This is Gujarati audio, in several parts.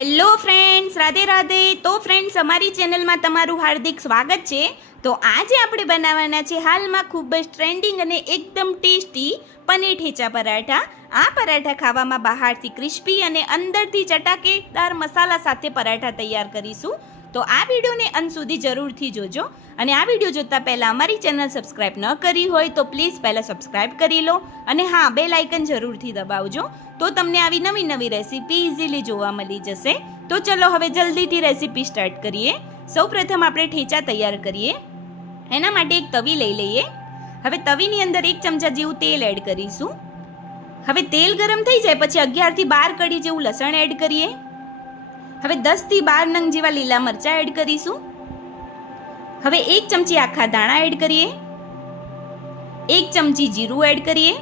Hello friends, Radhe Radhe. તો ફ્રેન્ડ્સ, અમારી ચેનલમાં તમારું હાર્દિક સ્વાગત છે. તો આજે આપણે બનાવવાના છે હાલમાં ખૂબ જ ટ્રેન્ડિંગ અને એકદમ ટેસ્ટી પનીર ઠેચા પરાઠા. આ પરાઠા ખાવામાં બહારથી ક્રિસ્પી અને અંદરથી ચટાકેદાર મસાલા સાથે પરાઠા તૈયાર કરીશું. તો આ વિડીયોને અંત સુધી જરૂરથી જોજો. અને આ વિડીયો જોતાં પહેલાં અમારી ચેનલ સબસ્ક્રાઈબ ન કરી હોય તો પ્લીઝ પહેલાં સબસ્ક્રાઈબ કરી લો. અને હા, બેલ આઇકન જરૂરથી દબાવજો, તો તમને આવી નવી નવી રેસીપી ઇઝીલી જોવા મળી જશે. તો ચલો હવે જલ્દીથી રેસીપી સ્ટાર્ટ કરીએ. સૌપ્રથમ આપણે ઠેચા તૈયાર કરીએ. એના માટે એક તવી લઈ લઈએ. હવે તવીની અંદર 1 ચમચા જેવું તેલ એડ કરીશું. હવે તેલ ગરમ થઈ જાય પછી 11 થી 12 કળી જેવું લસણ એડ કરીએ. હવે 10 થી 12 નંગ જેવા લીલા મરચાં એડ કરીશું. હવે 1 ચમચી આખા ધાણા એડ કરીએ. 1 ચમચી જીરું એડ કરીએ.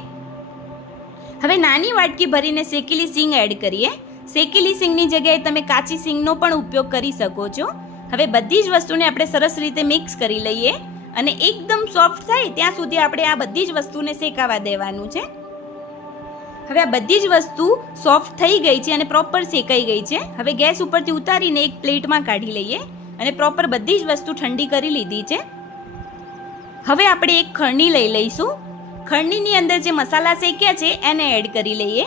હવે નાની વાટકી ભરીને શેકેલી સિંગ એડ કરીએ. શેકેલી સિંગની જગ્યાએ તમે કાચી સિંગનો પણ ઉપયોગ કરી શકો છો. હવે બધી જ વસ્તુને આપણે સરસ રીતે મિક્સ કરી લઈએ અને એકદમ સોફ્ટ થાય ત્યાં સુધી આપણે આ બધી જ વસ્તુને શેકાવા દેવાનું છે. હવે આ બધી જ વસ્તુ સોફ્ટ થઈ ગઈ છે અને પ્રોપર શેકાઈ ગઈ છે. હવે ગેસ ઉપરથી ઉતારીને એક પ્લેટમાં કાઢી લઈએ અને પ્રોપર બધી જ વસ્તુ ઠંડી કરી લીધી છે. હવે આપણે એક ખરણી લઈ લઈશું. ખરણીની અંદર જે મસાલા શેક્યા છે એને એડ કરી લઈએ.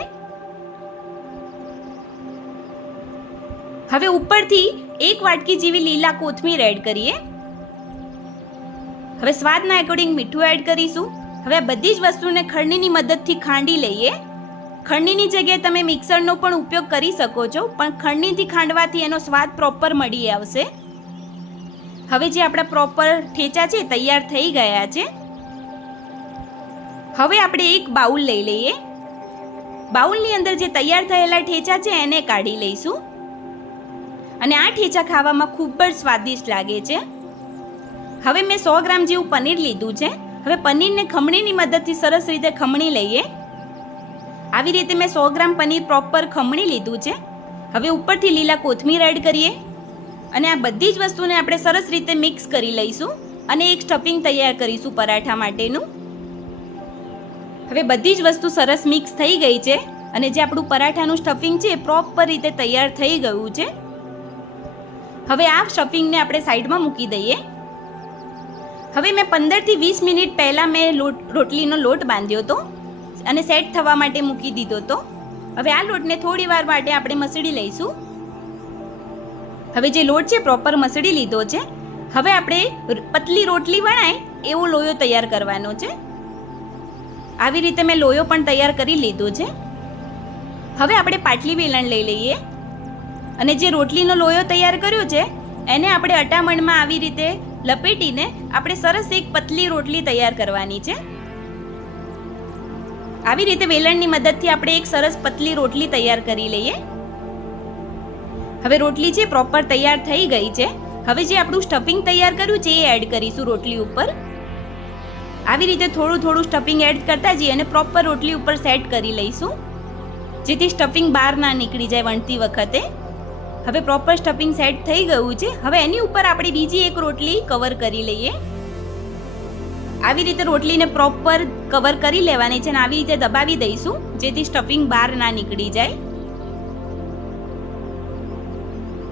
હવે ઉપરથી 1 વાટકી જેવી લીલા કોથમીર એડ કરીએ. હવે સ્વાદના એકોર્ડિંગ મીઠું એડ કરીશું. હવે આ બધી જ વસ્તુને ખરણીની મદદથી ખાંડી લઈએ. ખરણીની જગ્યાએ તમે મિક્સરનો પણ ઉપયોગ કરી શકો છો, પણ ખરણીથી ખાંડવાથી એનો સ્વાદ પ્રોપર મળી આવશે. હવે જે આપણા પ્રોપર ઠેચા છે તૈયાર થઈ ગયા છે. હવે આપણે એક બાઉલ લઈ લઈએ. બાઉલની અંદર જે તૈયાર થયેલા ઠેચા છે એને કાઢી લઈશું. અને આ ઠેચા ખાવામાં ખૂબ જ સ્વાદિષ્ટ લાગે છે. હવે મેં 100 ગ્રામ જેવું પનીર લીધું છે. હવે પનીરને ખમણીની મદદથી સરસ રીતે ખમણી લઈએ. આવી રીતે મેં 100 ગ્રામ પનીર પ્રોપર ખમણી લીધું છે. હવે ઉપરથી લીલા કોથમીર એડ કરીએ અને આ બધી જ વસ્તુને આપણે સરસ રીતે મિક્સ કરી લઈશું અને એક સ્ટફિંગ તૈયાર કરીશું પરાઠા માટેનું. હવે બધી જ વસ્તુ સરસ મિક્સ થઈ ગઈ છે અને જે આપણું પરાઠાનું સ્ટફિંગ છે એ પ્રોપર રીતે તૈયાર થઈ ગયું છે. હવે આ સ્ટફિંગને આપણે સાઈડમાં મૂકી દઈએ. હવે મેં 15 થી 20 મિનિટ પહેલાં મેં રોટલીનો લોટ બાંધ્યો હતો અને સેટ થવા માટે મૂકી દીધો હતો. હવે આ લોટને થોડી વાર માટે આપણે મસળી લઈશું. હવે જે લોટ છે પ્રોપર મસળી લીધો છે. હવે આપણે પતલી રોટલી વણાય એવો લોયો તૈયાર કરવાનો છે. આવી રીતે મેં લોયો પણ તૈયાર કરી લીધો છે. હવે આપણે પાટલી વેલણ લઈ લઈએ અને જે રોટલીનો લોયો તૈયાર કર્યો છે એને આપણે અટામણમાં આવી રીતે લપેટીને આપણે સરસ એક પતલી રોટલી તૈયાર કરવાની છે. આવી રીતે વેલણની મદદથી આપણે એક સરસ પતલી રોટલી તૈયાર કરી લઈએ. હવે રોટલી છે પ્રોપર તૈયાર થઈ ગઈ છે. હવે જે આપણું સ્ટફિંગ તૈયાર કર્યું છે એ એડ કરીશું રોટલી ઉપર. આવી રીતે થોડું થોડું સ્ટફિંગ એડ કરતા જઈએ અને પ્રોપર રોટલી ઉપર સેટ કરી લઈશું, જેથી સ્ટફિંગ બહાર ના નીકળી જાય વણતી વખતે. હવે પ્રોપર સ્ટફિંગ સેટ થઈ ગયું છે. હવે એની ઉપર આપણે બીજી એક રોટલી કવર કરી લઈએ. આવી રીતે રોટલીને પ્રોપર કવર કરી લેવાની છે અને આવી રીતે દબાવી દઈશું જેથી સ્ટફિંગ બહાર ના નીકળી જાય.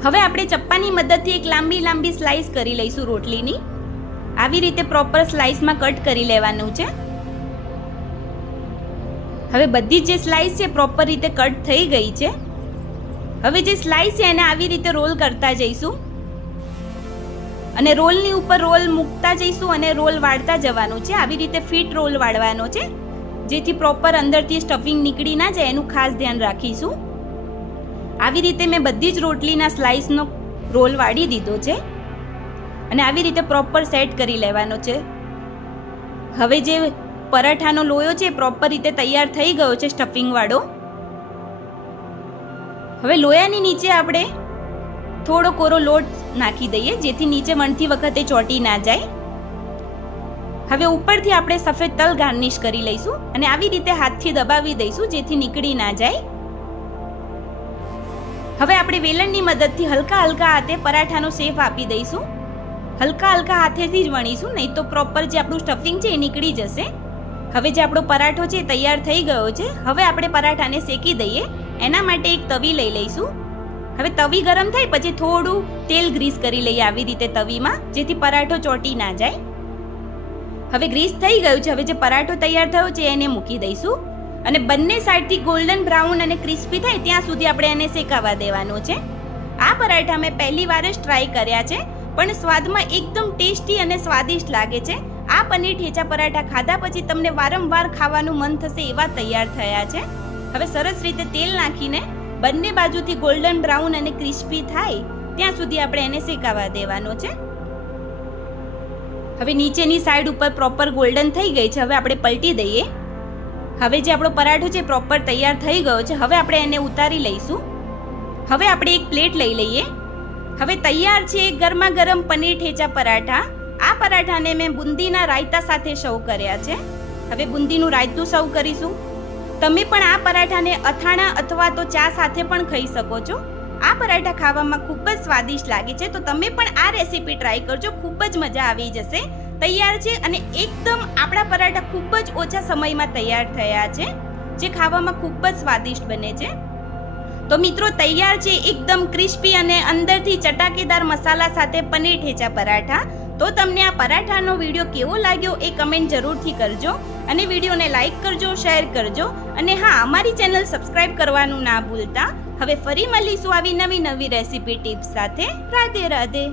હવે આપણે ચપ્પાની મદદથી એક લાંબી લાંબી સ્લાઇસ કરી લઈશું રોટલીની. આવી રીતે પ્રોપર સ્લાઇસમાં કટ કરી લેવાનું છે. હવે બધી જે સ્લાઇસ છે પ્રોપર રીતે કટ થઈ ગઈ છે. હવે જે સ્લાઇસ છે એને આવી રીતે રોલ કરતા જઈશું અને રોલની ઉપર રોલ મૂકતા જઈશું અને રોલ વાળતા જવાનું છે. આવી રીતે ફિટ રોલ વાળવાનો છે જેથી પ્રોપર અંદરથી સ્ટફિંગ નીકળી ના જાય, એનું ખાસ ધ્યાન રાખીશું. આવી રીતે મેં બધી જ રોટલીના સ્લાઇસનો રોલ વાળી દીધો છે અને આવી રીતે પ્રોપર સેટ કરી લેવાનો છે. હવે જે પરાઠાનો લોયો છે પ્રોપર રીતે તૈયાર થઈ ગયો છે સ્ટફિંગ વાળો. હવે લોયાની નીચે આપણે થોડો કોરો લોટ નાખી દઈએ જેથી નીચે વણતી વખતે ચોંટી ના જાય. હવે ઉપરથી આપણે સફેદ તલ ગાર્નિશ કરી લઈશું અને આવી રીતે હાથથી દબાવી દઈશું જેથી નીકળી ના જાય. હવે આપણે વેલણની મદદથી હલકા હલકા હાથે પરાઠાનો શેપ આપી દઈશું. હલકા હલકા હાથેથી જ વણીશું, નહીં તો પ્રોપર જે આપણું સ્ટફિંગ છે એ નીકળી જશે. હવે જે આપણો પરાઠો છે તૈયાર થઈ ગયો છે. હવે આપણે પરાઠાને શેકી દઈએ. એના માટે એક તવી લઈ લઈશું હવે તવી ગરમ થાય પછી થોડું તેલ ગ્રીસ કરી લઈએ આવી રીતે તવીમાં, જેથી પરાઠો ચોટી ના જાય. હવે ગ્રીસ થઈ ગયું છે. હવે જે પરાઠો તૈયાર થયો છે એને મૂકી દઈશું અને બંને સાઈડથી ગોલ્ડન બ્રાઉન અને ક્રિસ્પી થાય ત્યાં સુધી આપણે એને શેકાવા દેવાનો છે. આ પરાઠા મેં પહેલી વાર જ ટ્રાય કર્યા છે, પણ સ્વાદમાં એકદમ ટેસ્ટી અને સ્વાદિષ્ટ લાગે છે. આ પનીર ઠેચા પરાઠા ખાધા પછી તમને વારંવાર ખાવાનું મન થશે એવા તૈયાર થયા છે. હવે સરસ રીતે તેલ નાખીને બંને બાજુથી ગોલ્ડન બ્રાઉન અને ક્રિસ્પી થાય ત્યાં સુધી આપણે એને શેકાવા દેવાનો છે. હવે નીચેની સાઈડ ઉપર પ્રોપર ગોલ્ડન થઈ ગઈ છે. હવે આપણે પલટી દઈએ. હવે જે આપણો પરાઠો છે પ્રોપર તૈયાર થઈ ગયો છે. હવે આપણે એને ઉતારી લઈશું. હવે આપણે એક પ્લેટ લઈ લઈએ. હવે તૈયાર છે ગરમા ગરમ પનીર ઠેચા પરાઠા. આ પરાઠાને મેં બુંદીના રાયતા સાથે સર્વ કર્યા છે. હવે બુંદીનું રાયતું સર્વ કરીશું. તમે પણ આ પરાઠાને અથાણા અથવા તો ચા સાથે પણ ખાઈ શકો છો. આ પરાઠા ખાવામાં ખૂબ જ સ્વાદિષ્ટ લાગે છે, તો તમે પણ આ રેસીપી ટ્રાય કરજો. ખૂબ જ મજા આવી જશે. તૈયાર છે અને એકદમ આપણા પરાઠા ખૂબ જ ઓછા સમયમાં તૈયાર થયા છે, જે ખાવામાં ખૂબ જ સ્વાદિષ્ટ બને છે. તો મિત્રો તૈયાર છે એકદમ ક્રિસ્પી અને અંદરથી ચટાકેદાર મસાલા સાથે પનીર ઠેચા પરાઠા. તો તમને આ પરાઠાનો વિડીયો કેવો લાગ્યો એ કમેન્ટ જરૂરથી કરજો અને વિડીયોને લાઈક કરજો, શેર કરજો અને હા, અમારી ચેનલ સબસ્ક્રાઇબ કરવાનું ના ભૂલતા. હવે ફરી મળીશું આવી નવી રેસીપી ટિપ્સ સાથે. રાધે રાધે.